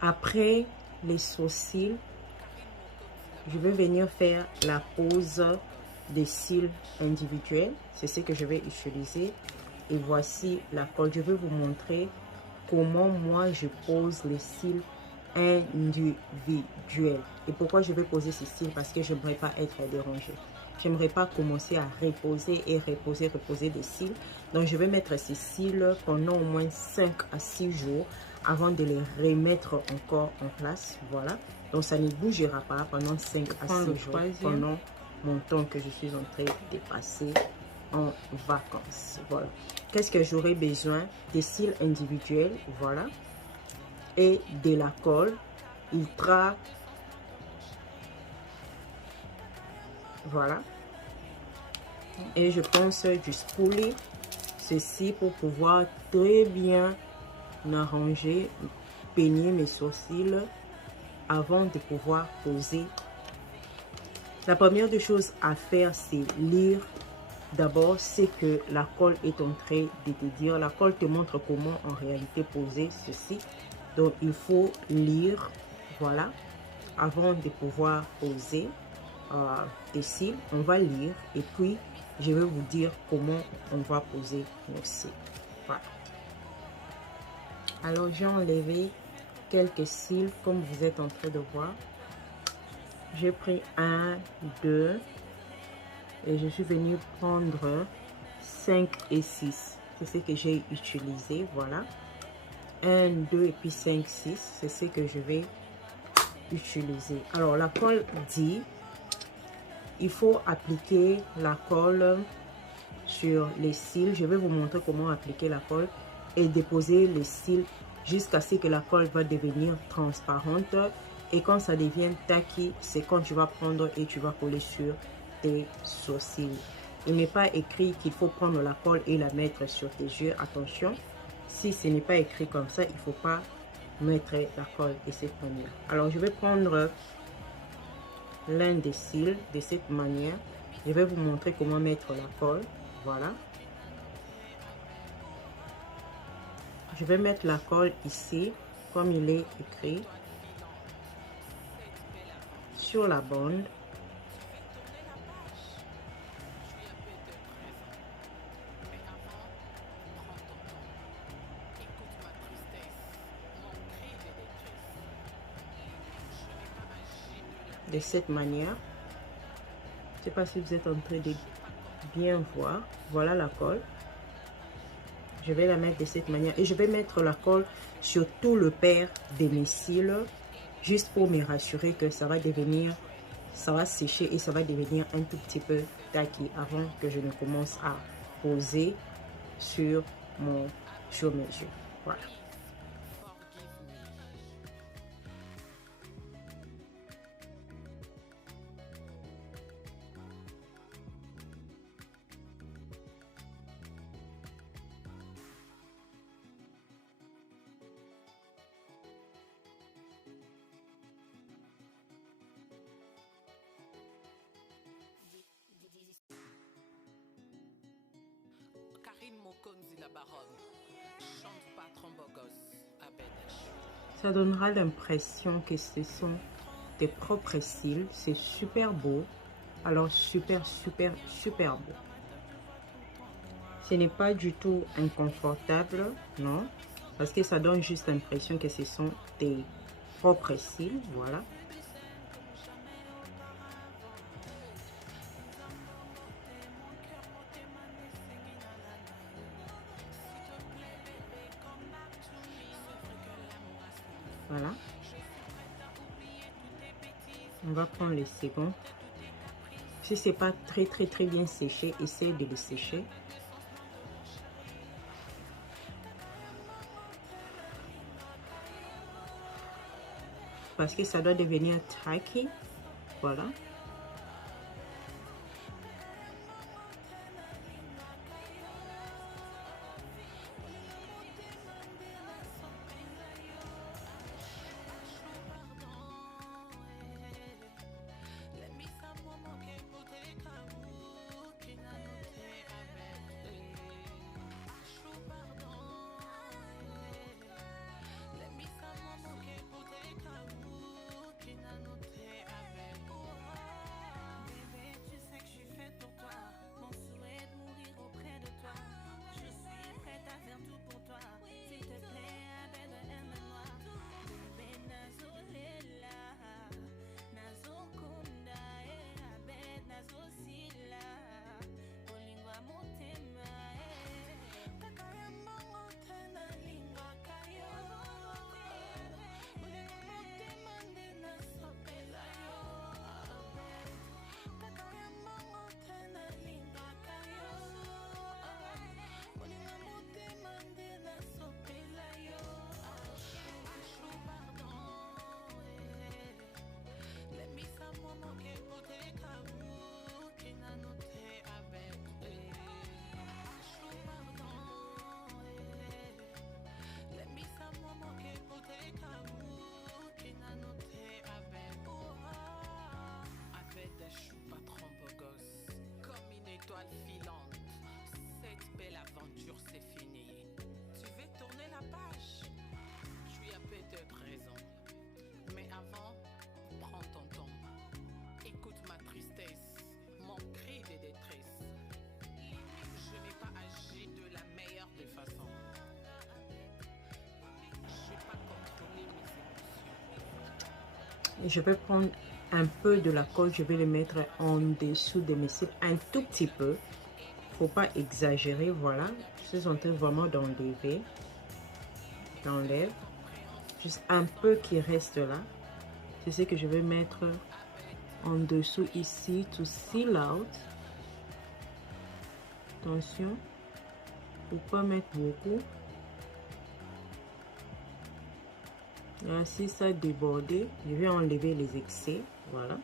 Après les sourcils, je vais venir faire la pose des cils individuels. C'est ce que je vais utiliser. Et voici la colle. Je vais vous montrer comment moi je pose les cils individuels. Et pourquoi je vais poser ces cils? Parce que je n'aimerais pas être dérangée. J'aimerais pas commencer à reposer et reposer des cils. Donc je vais mettre ces cils pendant au moins 5 à 6 jours avant de les remettre encore en place. Voilà. Donc ça ne bougera pas pendant 5 à 6 jours pendant mon temps que je suis en train de passer en vacances. Voilà. Qu'est-ce que j'aurai besoin? Des cils individuels, voilà, et de la colle ultra, voilà, et je pense du spoolie, ceci pour pouvoir très bien arranger, peigner mes sourcils avant de pouvoir poser. La première des choses à faire, c'est lire. D'abord, c'est que la colle est en train de te dire. La colle te montre comment en réalité poser ceci. Donc, il faut lire, voilà, avant de pouvoir poser des cils. On va lire et puis je vais vous dire comment on va poser nos cils. Voilà. Alors, j'ai enlevé quelques cils comme vous êtes en train de voir. J'ai pris 1, 2 et je suis venue prendre 5 et 6. C'est ce que j'ai utilisé, voilà. 1, 2 et puis 5, 6, c'est ce que je vais utiliser. Alors, la colle dit, il faut appliquer la colle sur les cils. Je vais vous montrer comment appliquer la colle et déposer les cils jusqu'à ce que la colle va devenir transparente. Et quand ça devient tacky, c'est quand tu vas prendre et tu vas coller sur tes sourcils. Il n'est pas écrit qu'il faut prendre la colle et la mettre sur tes yeux. Attention, si ce n'est pas écrit comme ça, il ne faut pas mettre la colle de cette manière. Alors, je vais prendre l'un des cils de cette manière. Je vais vous montrer comment mettre la colle. Voilà. Je vais mettre la colle ici, comme il est écrit, sur la bande. De cette manière. Je ne sais pas si vous êtes en train de bien voir. Voilà la colle. Je vais la mettre de cette manière et je vais mettre la colle sur tout le paire de mes cils, juste pour me rassurer que ça va devenir, ça va sécher et ça va devenir un tout petit peu tacky avant que je ne commence à poser sur mes yeux. Voilà. Ça donnera l'impression que ce sont tes propres cils. C'est super beau. Alors super beau. Ce n'est pas du tout inconfortable, non. Parce que ça donne juste l'impression que ce sont tes propres cils. Voilà. Voilà. On va prendre les secondes. Si c'est pas très bien séché, essayez de le sécher. Parce que ça doit devenir tacky. Voilà. Je vais prendre un peu de la colle, je vais le mettre en dessous de mes cils, un tout petit peu. Faut pas exagérer, voilà. Je suis en train vraiment d'enlever. J'enlève. Juste un peu qui reste là. C'est ce que je vais mettre en dessous ici, to seal out. Attention, faut pas mettre beaucoup. Là, si ça a débordé, je vais enlever les excès, voilà.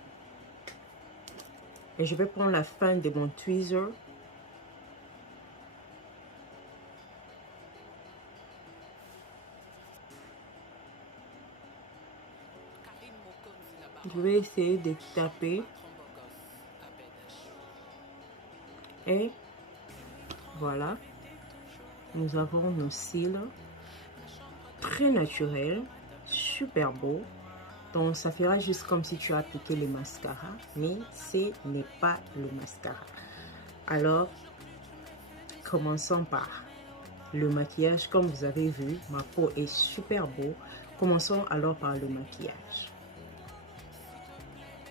Et je vais prendre la fin de mon tweezer. Je vais essayer de taper. Et voilà. Nous avons nos cils. Très naturels. Super beau. Donc ça fera juste comme si tu as appliqué le mascara. Mais ce n'est pas le mascara. Alors, commençons par le maquillage. Comme vous avez vu, ma peau est super beau. Commençons alors par le maquillage.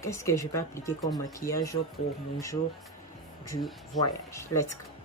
Qu'est-ce que je vais appliquer comme maquillage pour mon jour du voyage? Let's go!